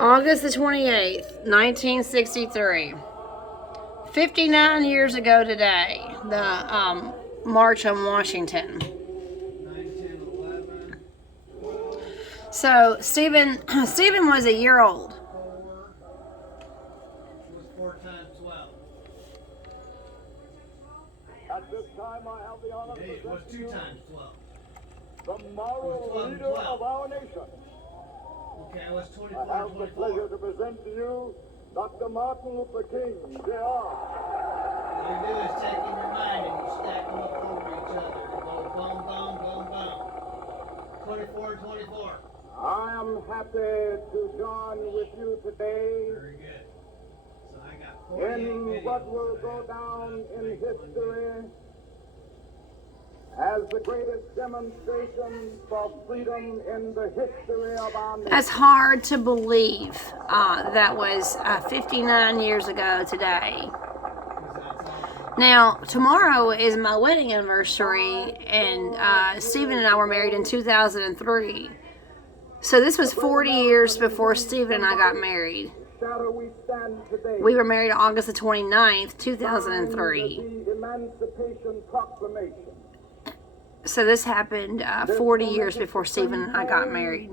August the 28th, 1963. 59 years ago today, the March on Washington. So Stephen was a year old. 4 times 12. At this time, I have the honor It was 2 times 12. the moral leader of our nation. Okay, it was 24 I have the 24. pleasure to present to you Dr. Martin Luther King, Jr. All you do is take in your mind and you stack them up over each other and go boom, boom, boom, boom. 24 24. I am happy to join with you today Very good. So I got 48 in videos what will that I go have to down in make one history as the greatest demonstration for freedom in the history of our nation. That's hard to believe. That was 59 years ago today. Now, tomorrow is my wedding anniversary, and Stephen and I were married in 2003. So this was 40 years before Stephen and I got married. Shadow we stand today. We were married August the 29th, 2003. The Emancipation Proclamation. So this happened 40 years before Stephen and I got married.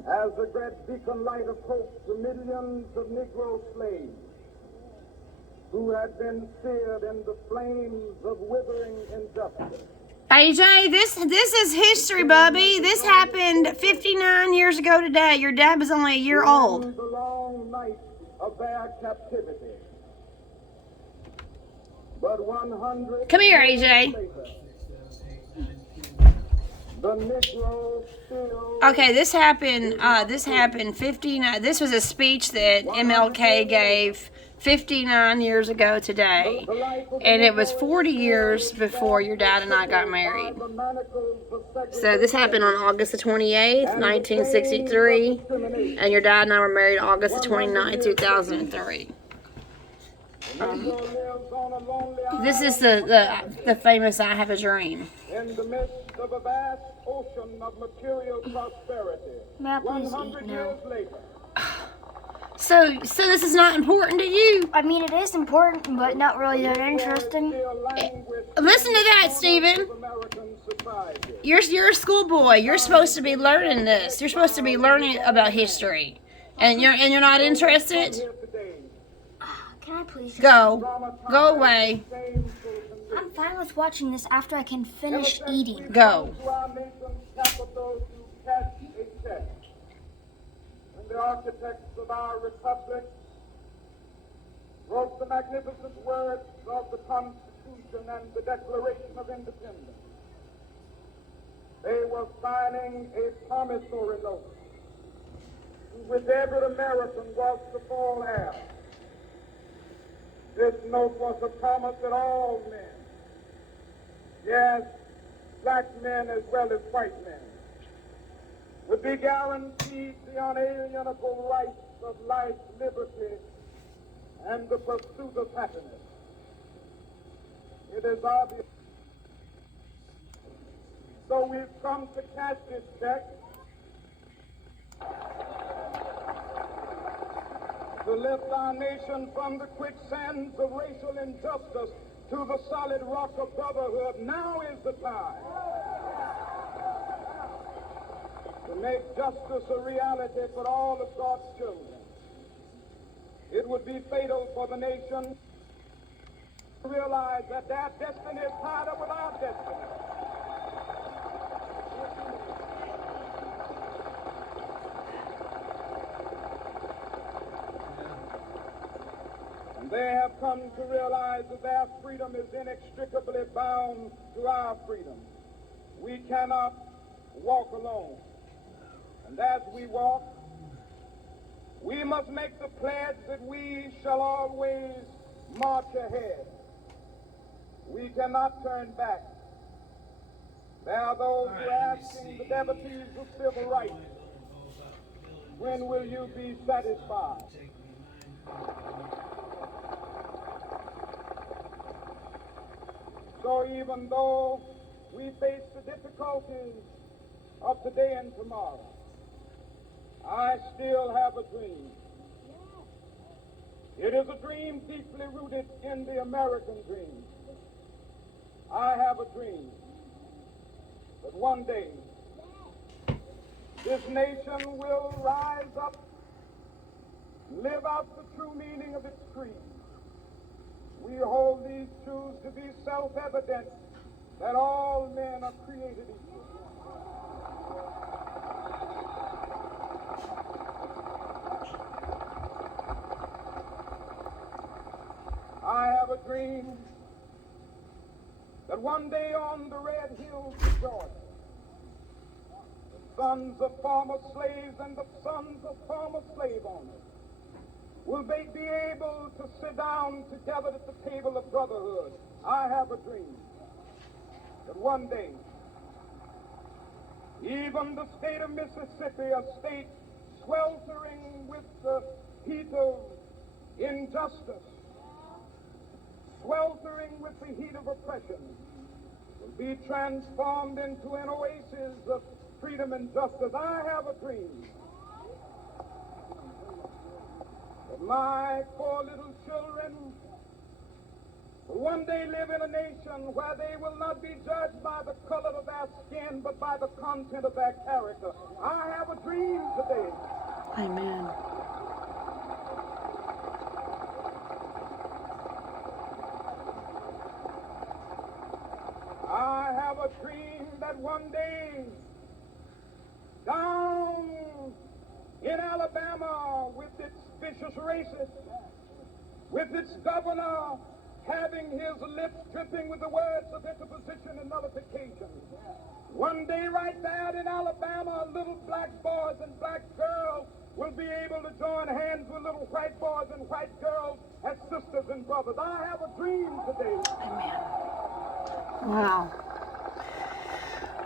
As a great beacon light of hope to millions of Negro slaves who had been seared in the flames of withering injustice. AJ, this is history, Bubby. This happened 59 years ago today. Your dad was only a year old. In the long night of their captivity. But 100 Come here, years AJ. later, the Negro still... Okay, this happened 59. This was a speech that MLK gave 59 years ago today. And it was 40 years before your dad and I got married. So this happened on August the 28th, 1963. And your dad and I were married August the 29th, 2003. This is the famous I Have a Dream. In the midst of a vast ocean of material prosperity. May I please 100 eat now? years later. So this is not important to you? I mean, it is important, but not really that interesting. Listen to that, Stephen. You're a schoolboy. You're supposed to be learning this. You're supposed to be learning about history, and you're not interested. Can I please? Go away. I'm fine with watching this after I can finish eating. Go. And the architects of our republic wrote the magnificent words of the Constitution and the Declaration of Independence. They were signing a promissory note which every American was to fall heir. This note was a promise that all men, yes, black men as well as white men, would be guaranteed the unalienable rights of life, liberty, and the pursuit of happiness. It is obvious. So we've come to cash this check to lift our nation from the quicksands of racial injustice to the solid rock of brotherhood. Now is the time to make justice a reality for all of God's children. It would be fatal for the nation to realize that their destiny is tied up with our destiny. And they have come to realize that their freedom is inextricably bound to our freedom. We cannot walk alone. And as we walk, we must make the pledge that we shall always march ahead. We cannot turn back. There are those who are asking the devotees of civil rights, when will you be satisfied? So even though we face the difficulties of today and tomorrow, I still have a dream. It is a dream deeply rooted in the American dream. I have a dream that one day this nation will rise up, live out the true meaning of its creed. We hold these truths to be self-evident, that all men are created equal. I have a dream that one day on the red hills of Georgia, the sons of former slaves and the sons of former slave owners will they be able to sit down together at the table of brotherhood. I have a dream that one day, even the state of Mississippi, a state sweltering with the heat of injustice, sweltering with the heat of oppression, will be transformed into an oasis of freedom and justice. I have a dream that my 4 little children will one day live in a nation where they will not be judged by the color of their skin, but by the content of their character. I have a dream today. Amen. I have a dream that one day, down in Alabama, with its vicious racists, with its governor having his lips dripping with the words of interposition and nullification, one day right there in Alabama, little black boys and black girls will be able to join hands with little white boys and white girls as sisters and brothers. I have a dream today. Amen. Wow.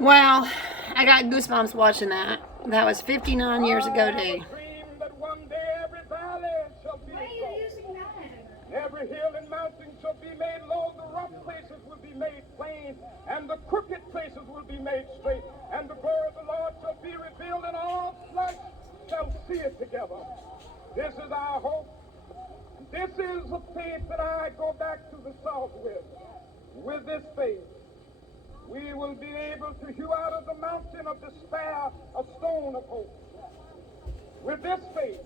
Wow. I got goosebumps watching that. That was 59 years ago, dude. I have a dream that one day every valley shall be exalted. Every hill and mountain shall be made low. The rough places will be made plain, and the crooked places will be made straight. And the glory of the Lord shall be revealed, and all flesh shall see it together. This is our hope. This is the faith that I go back to the South with. With this faith, we will be able to hew out of the mountain of despair a stone of hope. With this faith,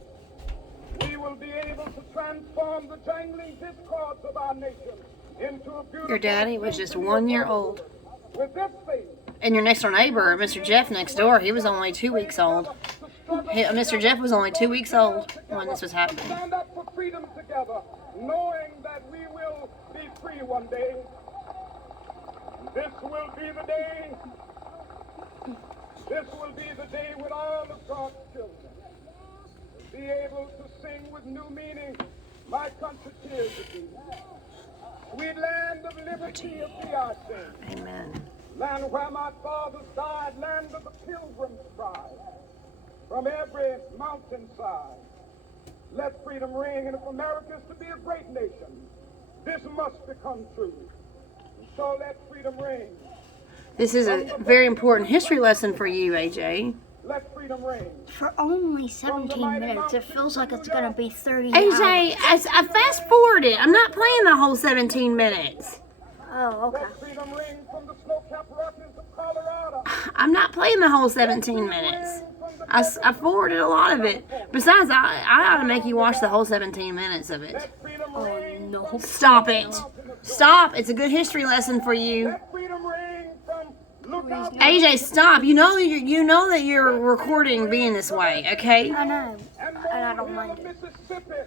we will be able to transform the jangling discords of our nation into a beautiful... Your daddy was just 1 year old. With this faith, And your next door neighbor, Mr. Jeff next door, he was only 2 weeks old. Mr. Jeff was only 2 weeks old when this was happening. stand up for freedom together, knowing that we will be free one day. This will be the day. This will be the day when all of God's children will be able to sing with new meaning, "My country tears of thee." Sweet land of liberty of thee I sing. Amen. Land where my fathers died, land of the pilgrim's pride. From every mountainside, let freedom ring. And if America is to be a great nation, this must become true. And so let freedom ring. This is a very important history lesson for you, AJ. Let freedom ring. For only 17 minutes, it feels like it's gonna be 30 AJ, hours. I fast forwarded. I'm not playing the whole 17 minutes. Oh, okay. Let freedom ring from the snow-capped Rockies of Colorado. I'm not playing the whole 17 minutes. I forwarded a lot of it. Besides, I ought to make you watch the whole 17 minutes of it. Let freedom Oh, ring. no. Stop it. Stop. It's a good history lesson for you. Let freedom ring from Lookout. AJ, stop. You know that you're recording being this way, okay? I know. And I don't mind it. Mississippi.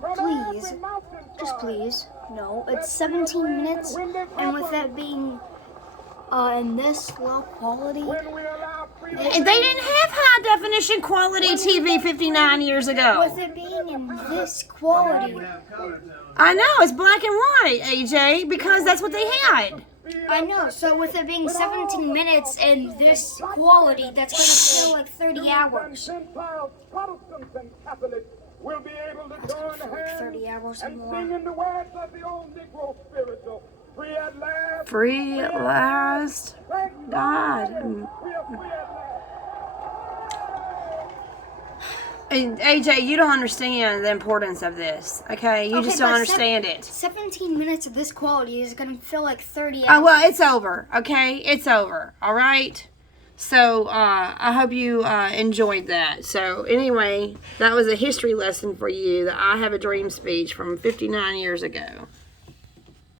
From Please. every mountainside. Just please. No, it's 17 minutes, and with that being in this low quality, When we allow freedom. They didn't have high definition quality TV 59 years ago. with it being in this quality, I know, it's black and white, AJ, because that's what they had. I know. So with it being 17 minutes and this quality, that's gonna feel like 30 hours. Gentiles, Protestants, and Catholics will be able to join feel like hands 30 hours and more. sing in the words of the old Negro spiritual. Free at last. Free at last. Thank God. We are free at last. And AJ, you don't understand the importance of this, okay? You Okay, just don't but understand it. 17 minutes of this quality is going to feel like 30 hours. Oh, well, it's over, okay? It's over, all right? So, I hope you enjoyed that. So, anyway, that was a history lesson for you, the I Have a Dream speech from 59 years ago.